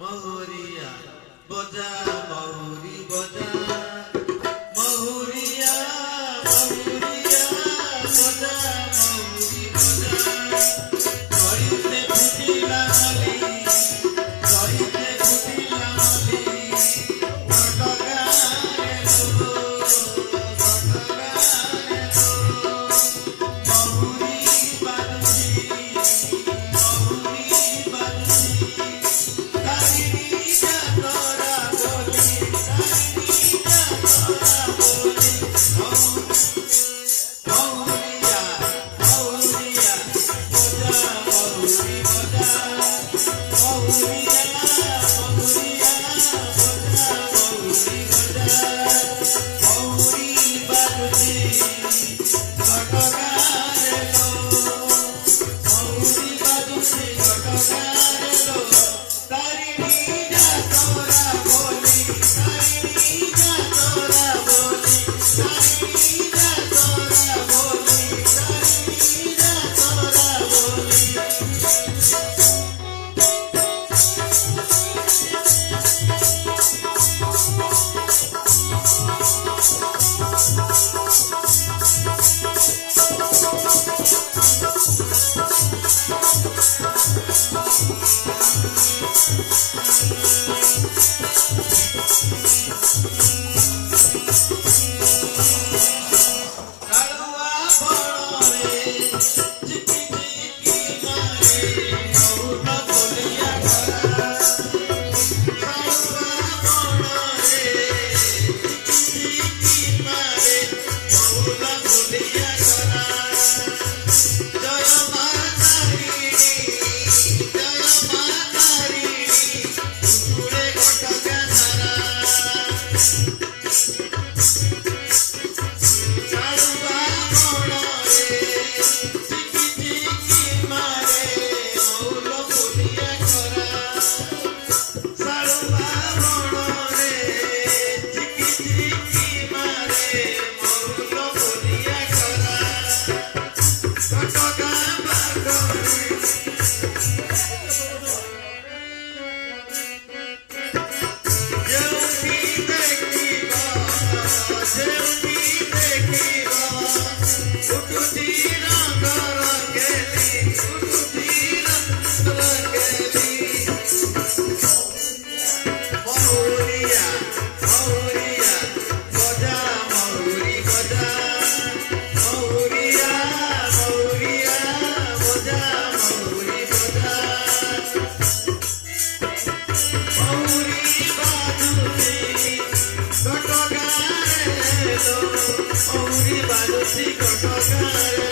মহুরিয়া বজা মহুরি বজা মহুরিয়া মহুরিয়া বজা মহুরি বজা কইতে ফুটিলা মালি কইতে ফুটিলা মালি ঘটগারে লো ঘটগারে লো মহুরি বাজুছি মহুরি বাজুছি তারিণী যাতরা বলি তারিণী যাতরা বলি মহুরিয়া মহুরিয়া বজা মহুরি বজা মহুরিয়া মহুরিয়া বজা মহুরি বজা মহুরি বাজুছি ঘটগারে লো মহুরি বাজুছি ঘটগারে লো তারিণী যাতরা বলি তারিণী যাতরা বলি তারিণী যাতরা বলি তারিণী যাতরা বলি কালুয়া বড়রে চিকি চিকি মারে মৌন বলিয়া করা কালুয়া বড়রে চিকি চিকি মারে মৌন বলিয়া করা জয় মা তারিণী জয় মা তারিণী উড়ে ঘটগা ধারা কালুয়া বড়রে চিকি চিকি মারে মৌন বলিয়া করা কালুয়া বড়রে চিকি চিকি মারে মৌন বলিয়া করা ঘটগা বাগরে যেউঠি দেখিব যেউঠি দেখিব উঠুতি রঙ রঙেলি উঠুতি রঙ রঙেলি মহুরিয়া মহুরিয়া বজা মহুরি বজা মহুরিয়া মহুরিয়া বজা মহুরি বজা মহুরি বাজুছি ঘটগারে লো মহুরি বাজুছি ঘটগারে